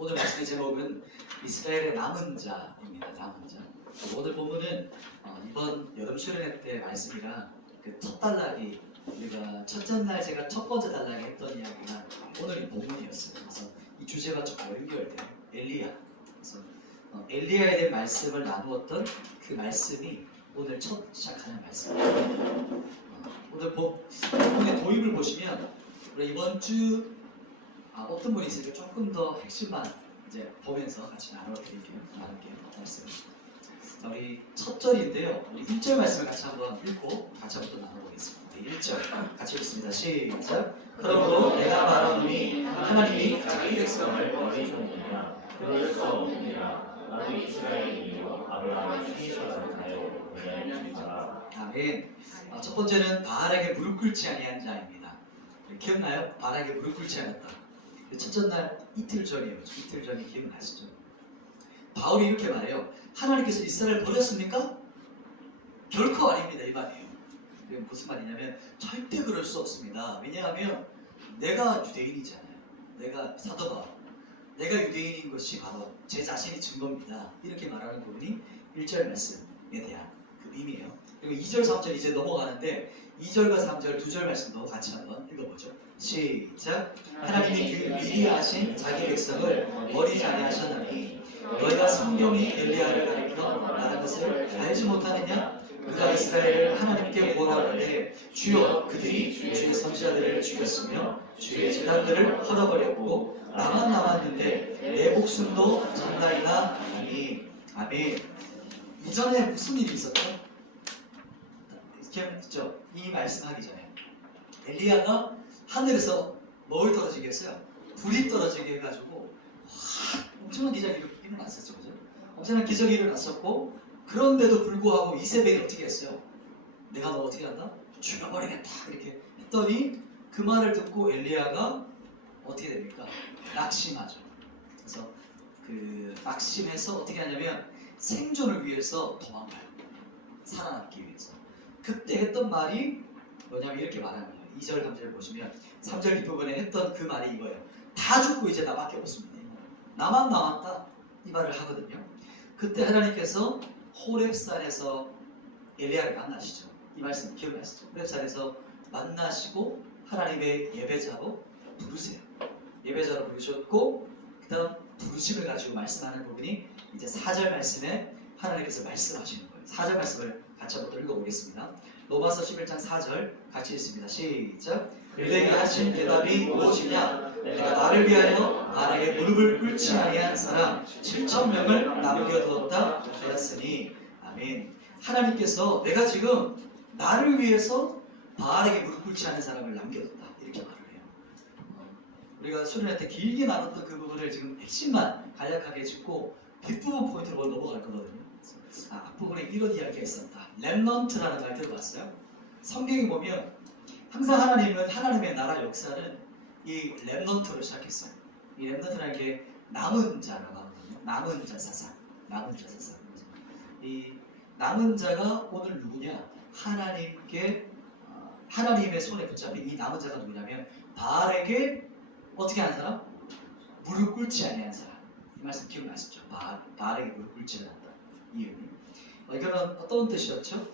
오늘 말씀의 제목은 이스라엘의 남은 자입니다. 남은 자. 오늘 본문은 이번 여름 수련회 때 말씀이라 그 첫 단락이 우리가 첫째 날 제가 첫 번째 단락에 했던 이야기가 오늘 이 본문이었어요. 그래서 이 주제가 조금 연결돼요. 엘리야. 그래서 엘리야에 대한 말씀을 나누었던 그 말씀이 오늘 첫 시작하는 말씀입니다. 오늘 본문의 도입을 보시면 우리 이번 주 어떤 분이 있으니까 조금 더 핵심만 이제 보면서 같이 나눌게요. 말씀을. 우리 첫 절인데요. 우리 1절 말씀을 같이 한번 읽고 같이 한번 또 나눠보겠습니다. 1절 같이 읽습니다. 시작. 그러므로 내가 말하노니 하나님이 자기 백성을 버리셨느냐 그럴 수 없느니라. 나도 이스라엘이요 아브라함의 친자라고 하여 아멘. 첫 번째는 바알에게 무릎 꿇지 아니한 자입니다. 기억나요? 바알에게 무릎 꿇지 않았다. 첫째 날 이틀 전이에요. 이틀 전이 기억나시죠? 바울이 이렇게 말해요. 하나님께서 이스라엘을 버렸습니까? 결코 아닙니다. 이 말이에요. 이게 무슨 말이냐면 절대 그럴 수 없습니다. 왜냐하면 내가 유대인이잖아요. 내가 사도 바울. 내가 유대인인 것이 바로 제 자신이 증거입니다. 이렇게 말하는 부분이 1절 말씀에 대한 그 의미예요. 그리고 2절, 3절 이제 넘어가는데 2절과 3절 두 절 말씀도 같이 한번 읽어보죠. 시작. 하나님이 그 미리 아신 자기 백성을 버리지 아니하셨나니 너희가 성경이 엘리야를 가리켜 말한 것을 알지 못하느냐? 그가 이스라엘을 하나님께 구원하는데 주여 그들이 주의 선지자들을 죽였으며 주의 제단들을 헐어버렸고 나만 남았는데 내 목숨도 장다이나 하니. 아멘. 이전에 무슨 일이 있었죠? 기억나시죠? 이 말씀하기 전에 엘리야가 하늘에서 뭘 떨어지게 했어요? 불이 떨어지게 해가지고 엄청난 기적이 일어났었죠. 그죠? 엄청난 기적이 일어났었고 그런데도 불구하고 이세벨이 어떻게 했어요? 내가 너 어떻게 한다? 죽여버리겠다 이렇게 했더니 그 말을 듣고 엘리야가 어떻게 됩니까? 낙심하죠. 그래서 그 낙심해서 어떻게 하냐면 생존을 위해서 도망가요. 살아남기 위해서. 그때 했던 말이 뭐냐면 이렇게 말하는 거예요. 2절, 3절 보시면 3절 뒷부분에 했던 그 말이 이거예요. 다 죽고 이제 나밖에 없습니다. 나만 남았다. 이 말을 하거든요. 그때 하나님께서 호렙산에서 엘리야를 만나시죠. 이 말씀 기억나시죠? 호렙산에서 만나시고 하나님의 예배자로 부르세요. 예배자로 부르셨고 그 다음 부르심을 가지고 말씀하는 부분이 이제 4절 말씀에 하나님께서 말씀하시는 거예요. 4절 말씀을 같이 한번 읽어보겠습니다. 로마서 11장 4절 같이 읽습니다. 시작. 내게 하신 대답이 무엇이냐? 내가 나를 위하여 나에게 무릎을 꿇지 아니한 사람 7,000명을 남겨두었다 하였으니. 아멘. 하나님께서 내가 지금 나를 위해서 바알에게 무릎 꿇지 않은 사람을 남겨뒀다 이렇게 말을 해요. 우리가 수련회 때 길게 나눴던 그 부분을 지금 핵심만 간략하게 짚고 뒷부분 포인트로 넘어갈 거거든요. 앞부분에 이런 이야기가 있었다. 렘넌트라는 말 들어봤어요? 성경에 보면 항상 하나님은 하나님의 나라 역사는 이 렘넌트로 시작했어요. 이 렘넌트라는 게 남은 자라고 하거든요. 남은 자 사상. 남은 자 사상. 이 남은 자가 오늘 누구냐? 하나님의 손에 붙잡힌 이 남은 자가 누구냐면 바알에게 어떻게 하는 사람? 무릎 꿇지 아니한 사람. 이 말씀 기억나시죠? 바알에게 무릎 꿇지 않았다. 이 의미. 이거는 어떤 뜻이었죠?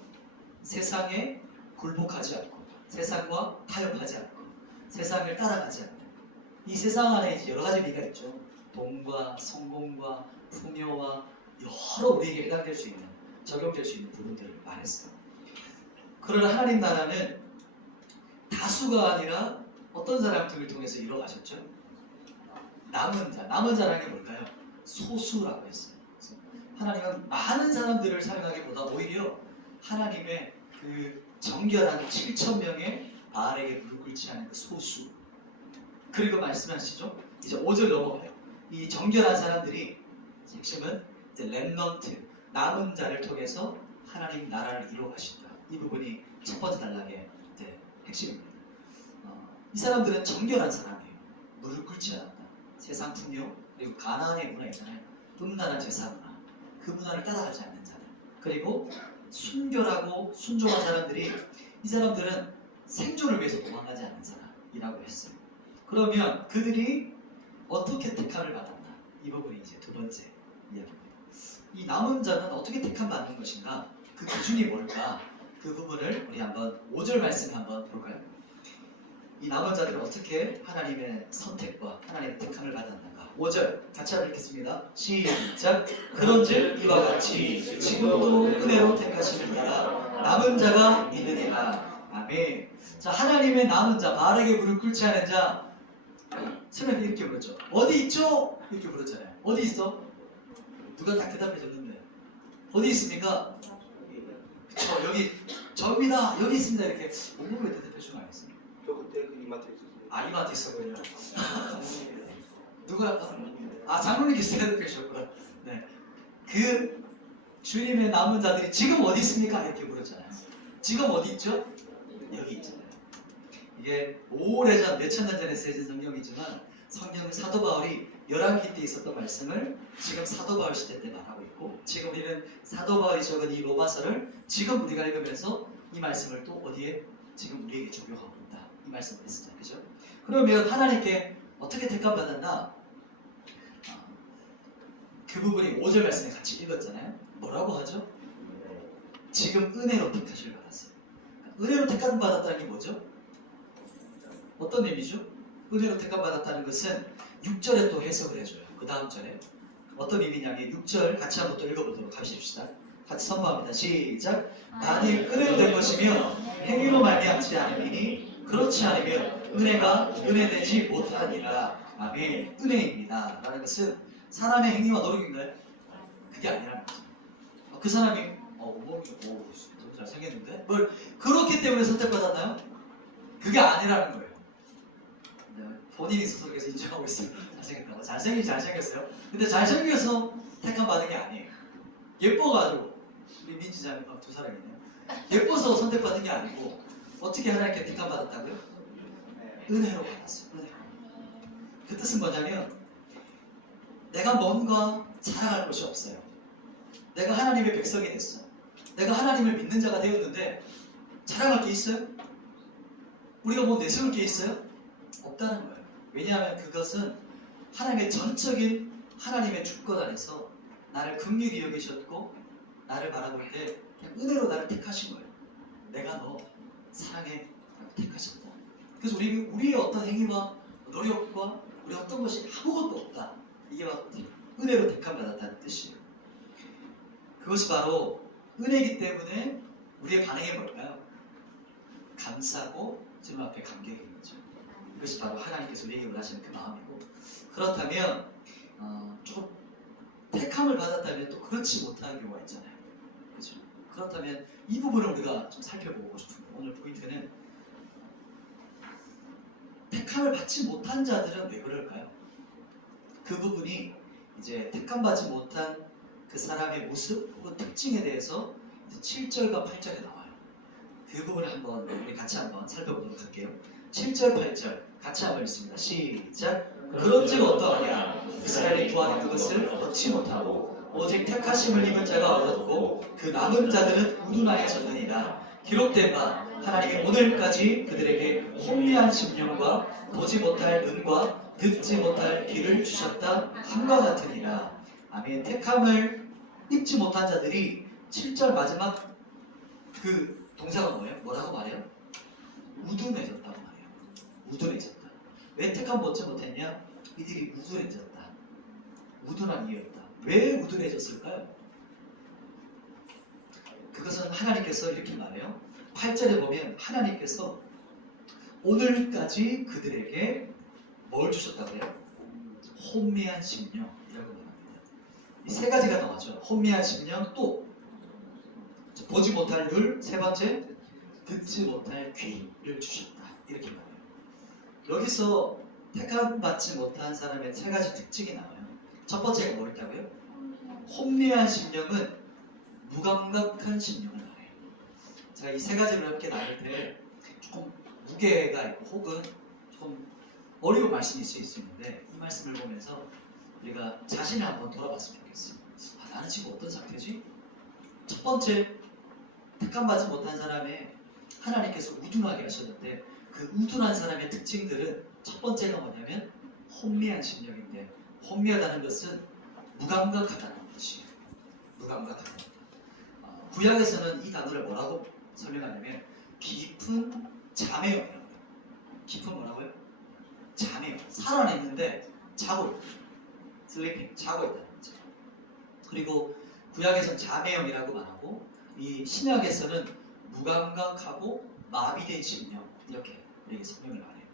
세상에 굴복하지 않고 세상과 타협하지 않고 세상을 따라가지 않는 이 세상 안에 이제 여러 가지 의미가 있죠. 돈과 성공과 풍요와 여러 우리에게 해당될 수 있는 적용될 수 있는 부분들을 말했어요. 그러나 하나님 나라는 다수가 아니라 어떤 사람들을 통해서 이뤄가셨죠? 남은 자라는 게 뭘까요? 소수라고 했어요. 하나님은 많은 사람들을 사용하기보다 오히려 하나님의 그 정결한 7,000명의 바알에게 무릎 꿇지 않은 그 소수. 그리고 말씀하시죠? 이제 5절 넘어가요. 이 정결한 사람들이 핵심은 이제 렘넌트, 남은 자를 통해서 하나님 나라를 이루어가신다. 이 부분이 첫 번째 단락의 핵심입니다. 이 사람들은 정결한 사람이에요. 무릎 꿇지 않았다. 세상 풍요 그리고 가나안의 문화 있잖아요. 음란한 제사 문화. 그 문화를 따라가지 않는 자들. 그리고 순결하고 순종한 사람들이 이 사람들은 생존을 위해서 도망가지 않는 사람이라고 했어요. 그러면 그들이 어떻게 택함을 받았나? 이 부분이 이제 두 번째 이야기입니다. 이 남은 자는 어떻게 택함 받는 것인가? 그 기준이 뭘까? 그 부분을 우리 한번 5절 말씀 한번 볼까요? 이 남은 자들은 어떻게 하나님의 선택과 하나님의 택함을 받았는가? 5절 같이 한번 읽겠습니다. 시작. 그런즉 이와 같이 지금도 은혜로 택하심을 따라 남은 자가 있느니라. 아멘. 자, 하나님의 남은 자, 바르게 무릎 꿇지 않은 자, 새벽에 이렇게 부르죠. 어디 있죠? 이렇게 부르잖아요. 어디 있어? 누가 딱 대답해 줬는데 어디 있습니까? 그쵸, 여기 저입니다. 여기 있습니다. 이렇게 온몸에 대답해 주는 거 아니겠습니까? 저 그때 그 이마트에 있었어요. 아, 이마트 있었군요. 누가 장로님께서 대답해 주셨구나. 네, 그 주님의 남은 자들이 지금 어디 있습니까? 이렇게 물었잖아요. 지금 어디 있죠? 여기 있잖아요. 이게 오래전 몇천 년 전에 쓰여진 성경이지만 성경은 사도 바울이 열왕기 때 있었던 말씀을 지금 사도 바울 시대 때 말하고 있고, 지금 우리는 사도 바울이 적은 이 로마서를 지금 우리가 읽으면서 이 말씀을 또 어디에 지금 우리에게 적용하고 있다, 이 말씀을 했었잖아요. 그죠? 그러면 하나님께 어떻게 택함 받았나? 그 부분이 5절 말씀에 같이 읽었잖아요. 뭐라고 하죠? 지금 은혜로 택하시를 받았어요. 은혜로 택함 받았다는 게 뭐죠? 어떤 의미죠? 은혜로 택함 받았다는 것은 6절에 또 해석을 해줘요. 그 다음 절에 어떤 의미냐면 6절 같이 한번 또 읽어보도록 하십시다. 같이 선포합니다. 시작. 만일 은혜로 된 것이며 행위로 말미암지 않으니 그렇지 않으면 은혜가 은혜되지 못하니라. 아멘. 은혜입니다 라는 것은 사람의 행위와 노력인가요? 그게 아니라는 거죠. 그 사람이 몸이 잘생겼는데 뭘 그렇기 때문에 선택받았나요? 그게 아니라는 거예요. 본인이 스스로 계속 인정하고 있어요. 잘생겼다고. 잘생겼어요. 근데 잘생겨서 택함 받은 게 아니에요. 예뻐가지고, 우리 민지장 두 사람이네요. 예뻐서 선택받은 게 아니고 어떻게 하나님께 택함 받았다고요? 은혜로 받았어요. 은혜로. 그 뜻은 뭐냐면 내가 뭔가 자랑할 것이 없어요. 내가 하나님의 백성이 됐어. 내가 하나님을 믿는 자가 되었는데 자랑할 게 있어요? 우리가 뭐 내세울 게 있어요? 없다는 거예요. 왜냐하면 그것은 하나님의 전적인 하나님의 주권 안에서 나를 긍휼히 여기셨고 나를 바라볼 때 그냥 은혜로 나를 택하신 거예요. 내가 너 사랑해 라고 택하셨다. 그래서 우리의 어떤 행위와 노력과 우리 어떤 것이 아무것도 없다. 이게 바로 은혜로 택함 받았다는 뜻이에요. 그것이 바로 은혜이기 때문에 우리의 반응이 뭘까요? 감사하고 주님 앞에 감격인 거죠. 그것이 바로 하나님께서 우리에게 원하시는 그 마음이고, 그렇다면 조금 택함을 받았다면 또 그렇지 못한 경우가 있잖아요. 그렇죠? 그렇다면 이 부분을 우리가 좀 살펴보고 싶은데, 오늘 포인트는 택함을 받지 못한 자들은 왜 그럴까요? 그 부분이 이제 택함 받지 못한 그 사람의 모습 혹은 특징에 대해서 7절과 8절에 나와요. 그 부분을 한번 우리 같이 한번 살펴보도록 할게요. 7절, 8절 같이 한번 읽습니다. 시작. 그런즉 어떠하냐? 이스라엘이 구하는 그것을 얻지 못하고 오직 택하심을 입은 자가 얻었고 그 남은 자들은 우둔하여졌느니라. 기록된 바 하나님이 오늘까지 그들에게 혼미한 심령과 보지 못할 눈과 듣지 못할 귀를 주셨다 함과 같으니라. 아멘. 택함을 입지 못한 자들이 7절 마지막 그 동사가 뭐예요? 뭐라고 말해요? 우둔해졌다고 말해요. 우둔해졌다. 왜 택함 받지 못했냐? 이들이 우둔해졌다. 우둔한 이유였다. 왜 우둔해졌을까요? 그것은 하나님께서 이렇게 말해요. 8절에 보면 하나님께서 오늘까지 그들에게 뭘 주셨다고요? 혼미한 심령이라고 말합니다. 이 세 가지가 나오죠. 혼미한 심령, 또 보지 못할 눈, 세 번째 듣지 못할 귀를 주셨다. 이렇게 말해요. 여기서 택함 받지 못한 사람의 세 가지 특징이 나와요. 첫 번째가 뭐였다고요? 혼미한 심령은 무감각한 심령을 말해요. 제가 이 세 가지를 이렇게 나눌 때 조금 무게가 있고 혹은 조금 어려운 말씀이 있을 수 있는데, 이 말씀을 보면서 우리가 자신을 한번 돌아봤으면 좋겠어요. 나는 지금 어떤 상태지? 첫 번째, 택함 받지 못한 사람의 하나님께서 우둔하게 하셨는데, 그 우둔한 사람의 특징들은 첫 번째가 뭐냐면 혼미한 심령인데, 혼미하다는 것은 무감각하다는 뜻이에요. 무감각하다. 구약에서는 이 단어를 뭐라고 설명하냐면 깊은 잠에요라고 해요. 깊은 뭐라고요? 잠에요. 살아있는데 자고 있다. 슬리핑, 자고 있다는 거죠. 그리고 구약에서는 잠에형이라고 말하고 이 신약에서는 무감각하고 마비된 심령 이렇게 우리에게 설명을 안 해요.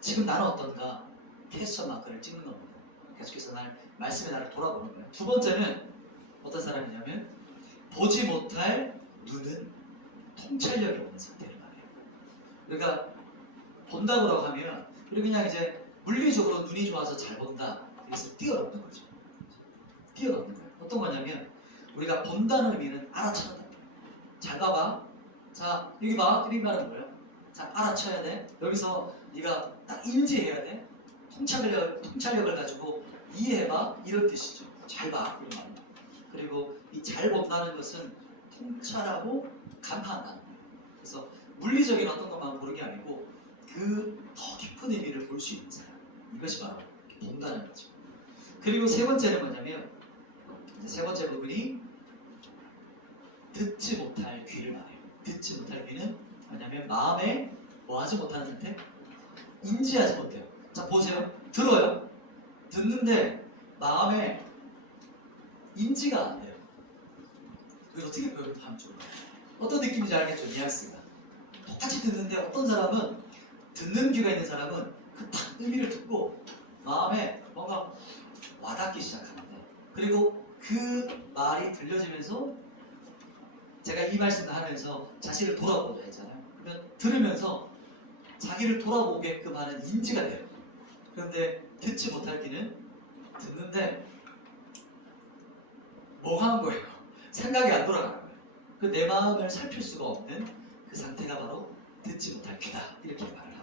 지금 나는 어떤가? 퀘스천 마크를 찍는 겁니다. 계속해서 말씀의 나를 돌아보는 거예요. 두 번째는 어떤 사람이냐면 보지 못할 눈은 통찰력이 없는 상태를 말해요. 그러니까 본다고 하면 우리 그냥 이제 물리적으로 눈이 좋아서 잘 본다. 그래서 뛰어넘는 거죠. 뛰어넘는 거예요. 어떤 거냐면 우리가 본다는 의미는 알아차는다. 잘 봐봐. 자 여기 봐. 이런 말은 뭐예요? 자 알아쳐야 돼. 여기서 네가 딱 인지해야 돼. 통찰력을 가지고 이해해봐. 이런 뜻이죠. 잘 봐. 이런 말입니다. 그리고 이 잘 본다는 것은 통찰하고 간파한다는 거예요. 그래서 물리적인 어떤 것만 보는 게 아니고 그 더 깊은 의미를 볼 수 있는 사람. 이것이 바로 본다는 거죠. 그리고 세 번째는 뭐냐면 세 번째 부분이 듣지 못할 귀를 말해요. 듣지 못할 귀는 뭐냐면 마음에 뭐하지 못하는 상태? 인지하지 못해요. 자 보세요. 들어요. 듣는데 마음에 인지가 안 돼요. 이걸 어떻게 표현하면 좋을까요? 어떤 느낌인지 알겠죠? 뉘앙스가. 똑같이 듣는데 어떤 사람은 듣는 귀가 있는 사람은 그 딱 의미를 듣고 마음에 뭔가 와닿기 시작합니다. 그리고 그 말이 들려지면서 제가 이 말씀을 하면서 자신을 돌아보자 했잖아요. 그러면 들으면서 자기를 돌아보게끔 하는 인지가 돼요. 그런데 듣지 못할 귀는 듣는데 멍한 거예요. 생각이 안 돌아가는 거예요. 그 내 마음을 살필 수가 없는 그 상태가 바로 듣지 못할 귀다. 이렇게 말을 합니다.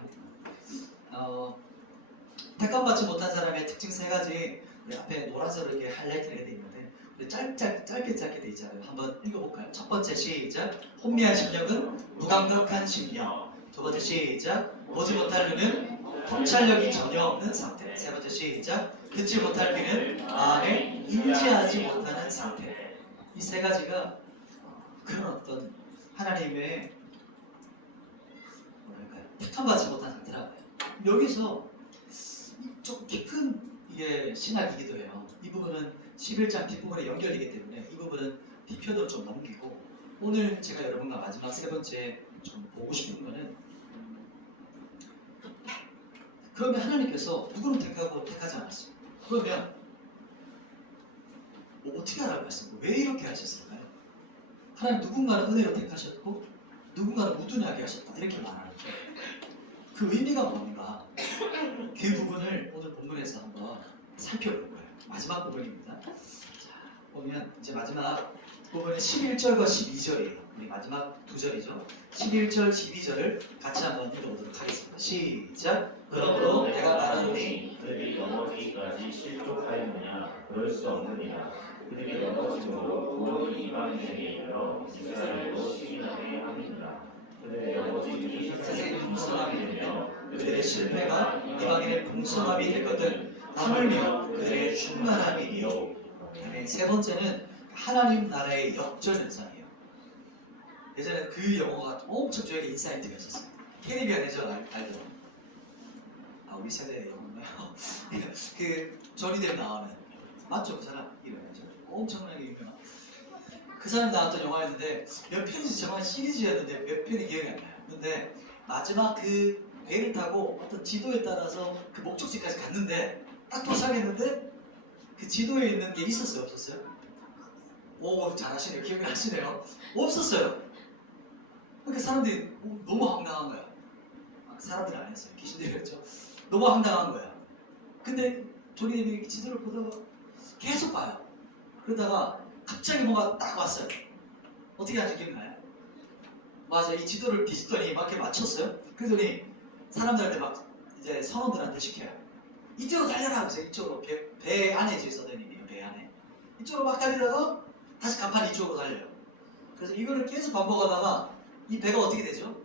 택감받지 못한 사람의 특징 세 가지 우리 앞에 노란색으로 이렇게 하이라이트를 해야 되는데 우리 짧게 돼 있잖아요. 한번 읽어볼까요? 첫 번째 시작. 혼미한 심령은 무감각한 심령. 두 번째 시작. 보지 못할 눈은 통찰력이 전혀 없는 상태. 세 번째 시작. 듣지 못할 귀는 마음에 인지하지 못하는 상태. 이 세 가지가 그런 어떤 하나님의 뭐랄까요? 택함받지 못한 상태라고 해요. 여기서 좀 깊은 이게 신학이기도 해요. 이 부분은 11장 뒷부분에 연결되기 때문에 이 부분은 뒤편으로 좀 넘기고 오늘 제가 여러분과 마지막 세 번째 좀 보고 싶은 거는 그러면 하나님께서 누구를 택하고 택하지 않았어요. 그러면 뭐 어떻게 하라고 했어요? 왜 이렇게 하셨을까요? 하나님 누군가는 은혜로 택하셨고 누군가는 무둔하게 하셨다. 이렇게 말하는 거예요. 그 의미가 뭔가 그 부분을 오늘 본문에서 한번 살펴볼 거예요. 마지막 부분입니다. 자, 보면 이제 마지막 부분은 11절과 12절이에요. 우리 마지막 두 절이죠. 11절, 12절을 같이 한번 읽어보도록 하겠습니다. 시작. 그러므로 내가 말하노니 그들이 넘어지기까지 실족하였느냐? 그럴 수 없느니라. 그들이 넘어짐으로 구원이 이방인에게 이르러 이스라엘도 시인하게 함이니라. 그들의 넘어짐이 세상의 풍성함이 되며 그들의 실패가 이방인의 풍성함이 되거든 하물며 그들의 충만함이니요. 세 번째는 하나님 나라의 역전 현상이에요. 예전에 그 영화가 엄청 저에게 인사이트가 있었어요. 캐리비안 해적 알죠? 아 우리 세대의 영화인가요? 그 조니뎁 나오는 맞죠? 그 사람 이름이죠. 엄청나게 유명한 그 사람 나왔던 영화였는데 몇 편인지 정말 시리즈였는데 몇 편이 기억이 안 나요. 근데 마지막 그 배를 타고 어떤 지도에 따라서 그 목적지까지 갔는데 딱 도착했는데 그 지도에 있는 게 있었어요? 없었어요? 오 잘하시네요. 기억이 나시네요. 없었어요. 그러니까 사람들이 너무 황당한 거야. 사람들은 아니었어요. 귀신들이었죠. 너무 황당한 거야. 근데 조니뎁이 지도를 보다가 계속 봐요. 그러다가 갑자기 뭐가 딱 왔어요. 어떻게 하는지 기억나요? 맞아, 이 지도를 뒤집더니 막 이렇게 맞췄어요. 그러더니 사람들한테 막 이제 선원들한테 시켜요. 이쪽으로 달려라 하면서 이쪽으로 배 안에 이제 서대님이에요. 배 안에 이쪽으로 막 달리다가 다시 간판 이쪽으로 달려요. 그래서 이거를 계속 반복하다가 이 배가 어떻게 되죠?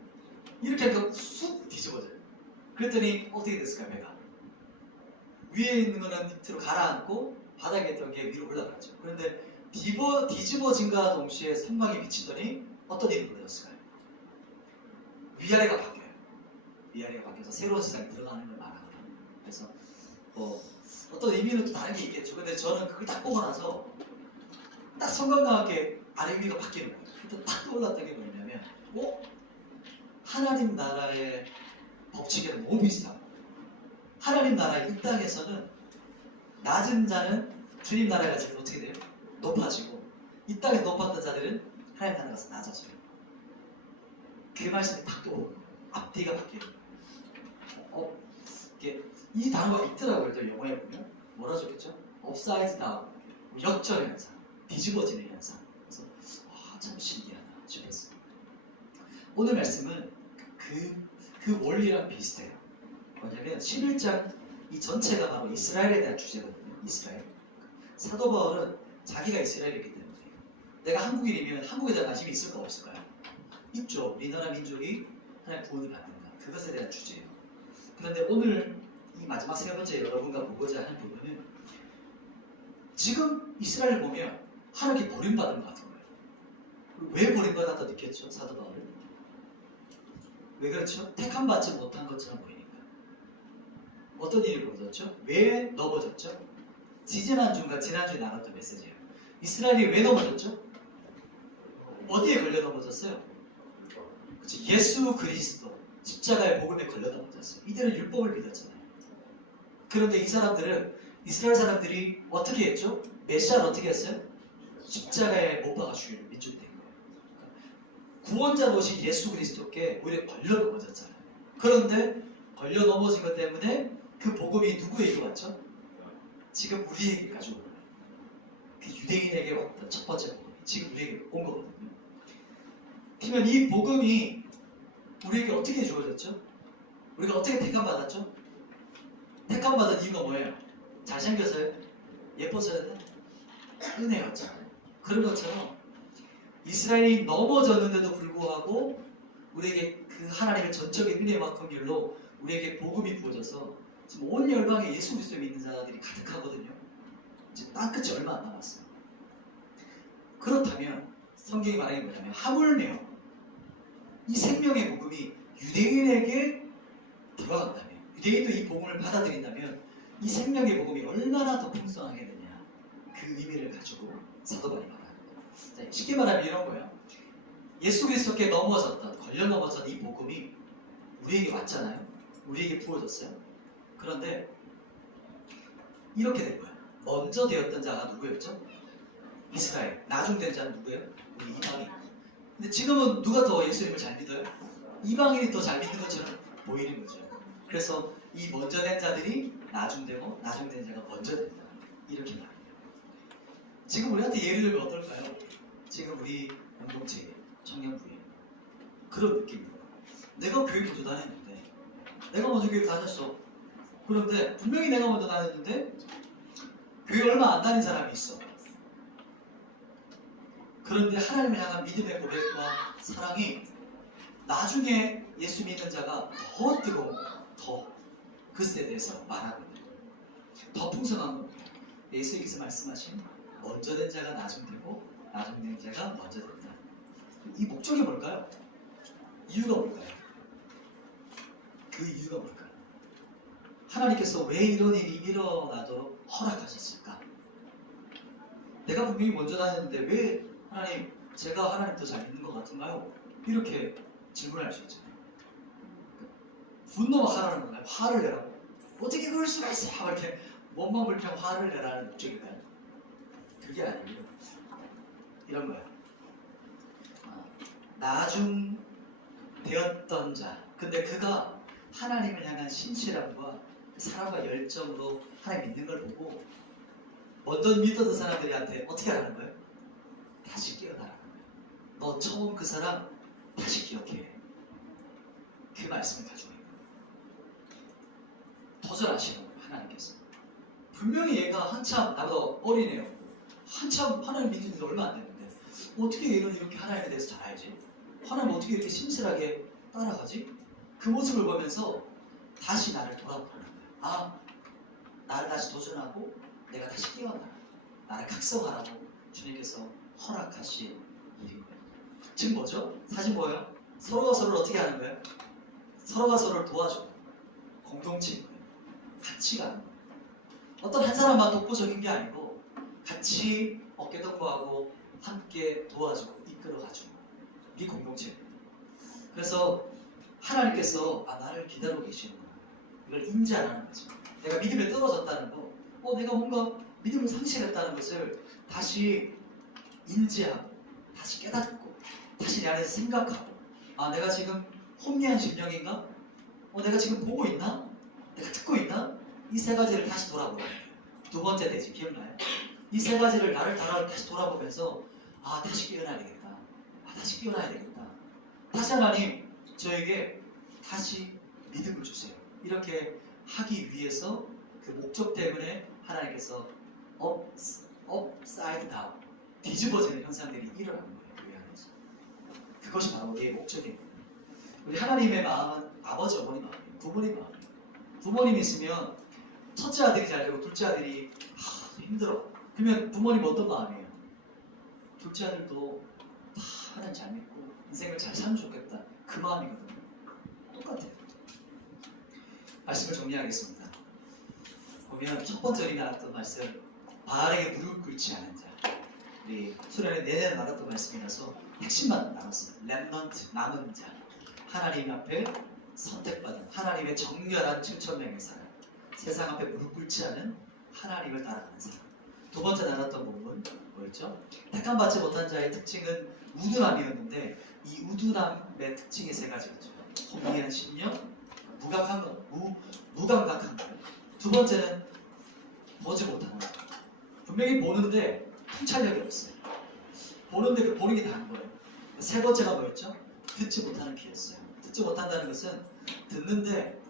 이렇게 하니까 쑥 뒤집어져요. 그랬더니 어떻게 됐을까요? 배가 위에 있는 거는 밑으로 가라앉고 바닥에 있던 게 위로 올라갔죠. 그런데 뒤집어진과 동시에 성막이 비치더니 어떤 일이 벌어졌을까요? 위아래가 바뀌어요. 위아래가 바뀌어서 새로운 세상이 들어가는 걸 말하거든요. 그래서 뭐 어떤 의미는 또 다른 게 있겠죠. 근데 저는 그걸 딱 보고 나서 딱 성경과 함께 아래 위가 바뀌는 거예요. 그때 딱 떠올랐던 게 뭐냐면 하나님 나라의 법칙에는 너무 비슷하고 하나님 나라 이 땅에서는 낮은 자는 주님 나라에 가서 어떻게 돼요? 높아지고 이 땅에서 높았던 자들은 하나님 나라에 가서 낮아져요. 그 말씀이 딱 떠오르는 거예요. 앞뒤가 바뀌는 거예요. 이게 이 단어가 있더라고요. 또 영어에 보면 뭐라 적혔죠? upside down, 역전의 현상, 뒤집어지는 현상. 그래서 참 신기하다 싶었어요. 오늘 말씀은 그 원리랑 비슷해요. 뭐냐면 11장 이 전체가 바로 이스라엘에 대한 주제거든요. 이스라엘. 사도 바울은 자기가 이스라엘이기 때문에 내가 한국인이면 한국에 대한 관심이 있을까 없을까요? 있죠. 우리 나라 민족이 하나님 구원을 받는다. 그것에 대한 주제예요. 그런데 오늘 이 마지막 세 번째 여러분과 보고자 하는 부분은 지금 이스라엘을 보면 하나님께 버림받은 것 같은 거예요. 왜 버림받았다 느꼈죠? 사도 바울은. 왜 그렇죠? 택함받지 못한 것처럼 보이니까. 어떤 일이 벌어졌죠? 왜 넘어졌죠? 지지난주인가 지난주에 나갔던 메시지예요. 이스라엘이 왜 넘어졌죠? 어디에 걸려 넘어졌어요? 그치, 예수 그리스도 십자가의 복음에 걸려 넘어졌어요. 이들은 율법을 믿었잖아요. 그런데 이 사람들은 이스라엘 사람들이 어떻게 했죠? 메시아를 어떻게 했어요? 십자가에 못 박아 죽이는 민족이 된 거예요. 구원자 오신 예수 그리스도께 오히려 걸려 넘어졌잖아요. 그런데 걸려 넘어진 것 때문에 그 복음이 누구에게 왔죠? 지금 우리에게 가지고 온 거예요. 그 유대인에게 왔던 첫 번째 복음이 지금 우리에게 온 거거든요. 그러면 이 복음이 우리에게 어떻게 주어졌죠? 우리가 어떻게 택함받았죠? 택함받은 이유가 뭐예요? 잘생겨서요? 예뻐서요? 은혜였잖아요. 그런 것처럼 이스라엘이 넘어졌는데도 불구하고 우리에게 그 하나님의 전적인 은혜와 긍휼로 우리에게 복음이 부어져서 지금 온 열방에 예수 그리스도 믿는 자들이 가득하거든요. 지금 땅끝이 얼마 안 남았어요. 그렇다면 성경이 말하는 게 뭐냐면 하물며 이 생명의 복음이 유대인에게 들어간다면 유대인도 이 복음을 받아들인다면 이 생명의 복음이 얼마나 더 풍성하게 되냐 그 의미를 가지고 사도 바울이 말합니다. 쉽게 말하면 이런 거예요. 예수 그리스도께 넘어졌던 걸려 넘어졌던 이 복음이 우리에게 왔잖아요. 우리에게 부어졌어요. 그런데 이렇게 된 거예요. 먼저 되었던 자가 누구였죠? 이스라엘. 나중된 자는 누구예요? 우리 이방인. 근데 지금은 누가 더 예수님을 잘 믿어요? 이방인이 더 잘 믿는 것처럼 보이는 거죠. 그래서 이 먼저 된 자들이 나중되고 나중된 자가 먼저 된다. 이렇게 말해요. 지금 우리한테 예를 들면 어떨까요? 지금 우리 공동체 청년부에 그런 느낌이에요. 내가 교회 먼저 다녔는데 내가 먼저 교회 다녔어. 그런데 분명히 내가 먼저 다녔는데 교회 얼마 안 다닌 사람이 있어. 그런데 하나님을 향한 믿음의 고백과 사랑이 나중에 예수 믿는 자가 더 뜨거운 거예요. 더 그 세대에서 말하는 거예요. 더 풍성한 거예요. 예수님께서 말씀하신 먼저 된 자가 나중되고 나중된 자가 먼저 된다. 이 목적이 뭘까요? 이유가 뭘까요? 그 이유가 뭘까요? 하나님께서 왜 이런 일이 일어나도록 허락하셨을까? 내가 분명히 먼저 다녔는데 왜 하나님, 제가 하나님 더 잘 믿는 것 같은가요? 이렇게 질문할 수 있잖아요. 분노가 하라는 건가요? 화를 내라고? 어떻게 그럴 수가 있어? 이렇게 몸만 불평 화를 내라는 목적일까요? 그게 아니고요. 이런 거예요. 나중 되었던 자. 근데 그가 하나님을 향한 신실함과 사랑과 열정으로 하나님 믿는 걸 보고 먼저 믿었던 사람들한테 어떻게 하라는 거예요? 다시 깨어나라는 거예요. 너 처음 그 사람 다시 기억해. 그 말씀을 가지고 있는 거예요. 도전하시는 거예요. 하나님께서. 분명히 얘가 한참 나보다 어리네요. 한참 하나님 믿은 지 얼마 안 됐는데 어떻게 얘는 이렇게 하나님에 대해서 잘 알지? 하나님 어떻게 이렇게 신실하게 따라가지? 그 모습을 보면서 다시 나를 돌아보라는 거예요. 나를 다시 도전하고 내가 다시 깨어나라, 나를 각성하라고 주님께서 허락하신 일인 거예요. 지금 뭐죠? 사실 뭐예요? 서로가 서로를 어떻게 하는 거예요? 서로가 서로를 도와줘. 공동체인 거예요. 같이 가는 거예요. 어떤 한 사람만 독보적인 게 아니고 같이 어깨동무하고 함께 도와주고 이끌어가주는 거예요. 이게 공동체예요. 그래서 하나님께서 나를 기다리고 계시는구나, 이걸 인지하라는 거죠. 내가 믿음에 떨어졌다는 거, 내가 뭔가 믿음을 상실했다는 것을 다시 인지하고 다시 깨닫고 다시 내 안에서 생각하고, 내가 지금 혼미한 심령인가? 내가 지금 보고 있나? 내가 듣고 있나? 이 세 가지를 다시 돌아보는 거예요. 두 번째 대지 기억나요? 이 세 가지를 나를 다시 돌아보면서 다시 깨어나야 되겠다. 다시 깨어나야 되겠다. 다시 하나님 저에게 다시 믿음을 주세요. 이렇게 하기 위해서 그 목적 때문에 하나님께서 upside down, 뒤집어지는 현상들이 일어나는 거예요. 교회 안에서. 그것이 바로 우리의 목적입니다. 우리 하나님의 마음은 아버지 어머니 마음이에요. 부모님 마음이에요. 부모님이 있으면 첫째 아들이 잘 되고 둘째 아들이 힘들어. 그러면 부모님 어떤 마음이에요? 둘째 아들도 하나님 잘 믿고 인생을 잘 살면 좋겠다, 그 마음이거든요. 똑같아요. 말씀을 정리하겠습니다. 보면 첫 번째 우리가 나눴던 말씀, 바알에게 무릎 꿇지 않은 자. 우리 수련회 내내 나눴던 말씀이라서 핵심만 나눴어요. 렘넌트, 남은 자. 하나님 앞에 선택받은, 하나님의 정결한 7,000명의 사람, 세상 앞에 무릎 꿇지 않은 하나님을 따라가는 사람. 두 번째 나눴던 부분 뭐였죠? 택함 받지 못한 자의 특징은 우둔함이었는데, 이 우둔함의 특징이 세 가지였죠. 혼미한 심령, 무감각한 것. 두 번째는 보지 못하는 것. 분명히 보는데 통찰력이 없어요. 보는데 그 보는 게 다른 거예요. 세 번째가 뭐였죠? 듣지 못하는 귀였어요. 듣지 못한다는 것은 듣는데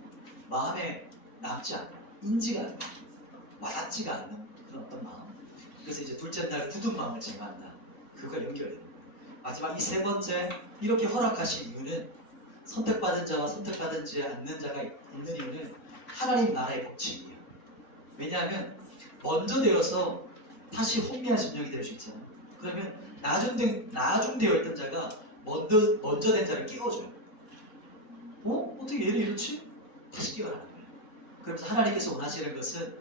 마음에 남지 않는, 인지가 않는, 와닿지가 않는 그런 어떤 마음. 그래서 이제 둘째 날 굳은 마음을 제거한다. 그거가 연결되는 거예요. 마지막 이 세 번째, 이렇게 허락하신 이유는, 선택받은 자와 선택받지 않는 자가 있는 이유는 하나님 나라의 법칙이에요. 왜냐하면 먼저 되어서 다시 혼미한 심령이 될 수 있잖아요. 그러면 나중되어 있던 자가 먼저 된 자를 깨워줘요. 어떻게 얘를 이렇지? 다시 깨어나는 거예요. 그래서 하나님께서 원하시는 것은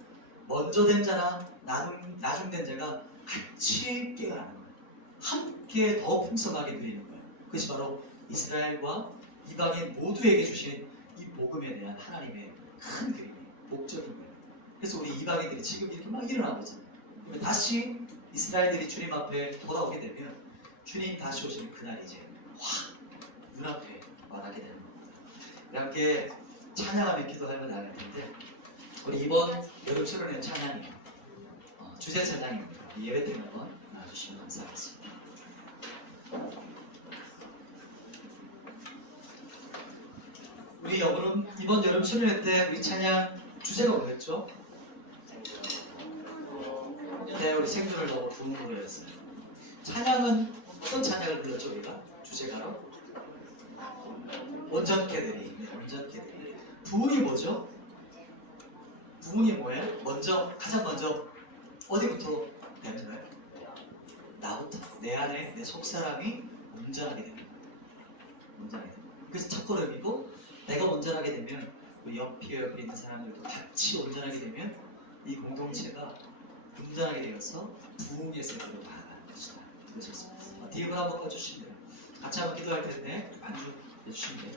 먼저 된 자나 나중된 자가 같이 깨어나는 거예요. 함께 더 풍성하게 누리는 거예요. 그것이 바로 이스라엘과 이방인 모두에게 주신 이 복음에 대한 하나님의 큰 그림이에요. 목적인 거예요. 그래서 우리 이방인들이 지금 이렇게 막 일어나고 있잖아요. 그러면 다시 이스라엘들이 주님 앞에 돌아오게 되면 주님 다시 오시는 그날이 이제 확 눈앞에 와닿게 되는 겁니다. 우리 함께 찬양하며 기도하면 나갈 텐데, 우리 이번 여름 수련회 찬양이에요. 주제 찬양입니다. 예배 때 한번 나와주시면 감사하겠습니다. 우리 이번 여름 수련회 때 우리 찬양 주제가 뭐였죠? 네, 우리 생존을 너무 부흥으로 했어요. 찬양은 어떤 찬양을 불렀죠? 우리가 주제가로 온전케들이. 네, 온전케들이. 부흥이 뭐죠? 부흥이 뭐예요? 가장 먼저 어디부터 되는 거예요? 나부터, 내 안에 내 속사람이 온전하게 됩니다. 온전하게 됩니다. 그래서 첫 걸음이고, 내가 온전하게 되면 우리 옆에 있는 사람들도 같이 온전하게 되면 이 공동체가 온전하게 되어서 부흥의 세계로 나아가는 것이다. 그것이었습니다. 뒤에 한번 꺼주시면 돼요. 같이 한번 기도할 텐데 반주 해주시면 돼요.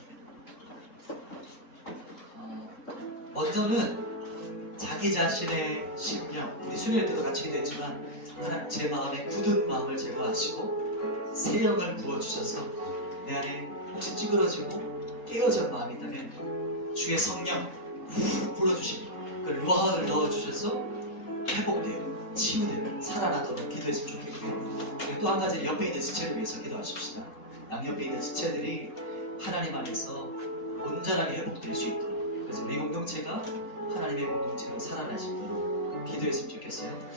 먼저는 자기 자신의 심령, 우리 수련회 때도 같이 기도했지만, 하나님 제 마음에 굳은 마음을 제거하시고 새 영을 부어주셔서 내 안에 혹시 찌그러지고 깨어진 마음이 있다면 주의 성령 후 불어주시고 그 루아를 넣어주셔서 회복되고 치유되고 살아나도록 기도했으면 좋겠고요. 또 한 가지, 옆에 있는 지체를 위해서 기도하십시다. 양옆에 있는 지체들이 하나님 안에서 온전하게 회복될 수 있도록, 그래서 우리 공동체가 하나님의 공동체로 살아날 수 있도록 기도했으면 좋겠어요.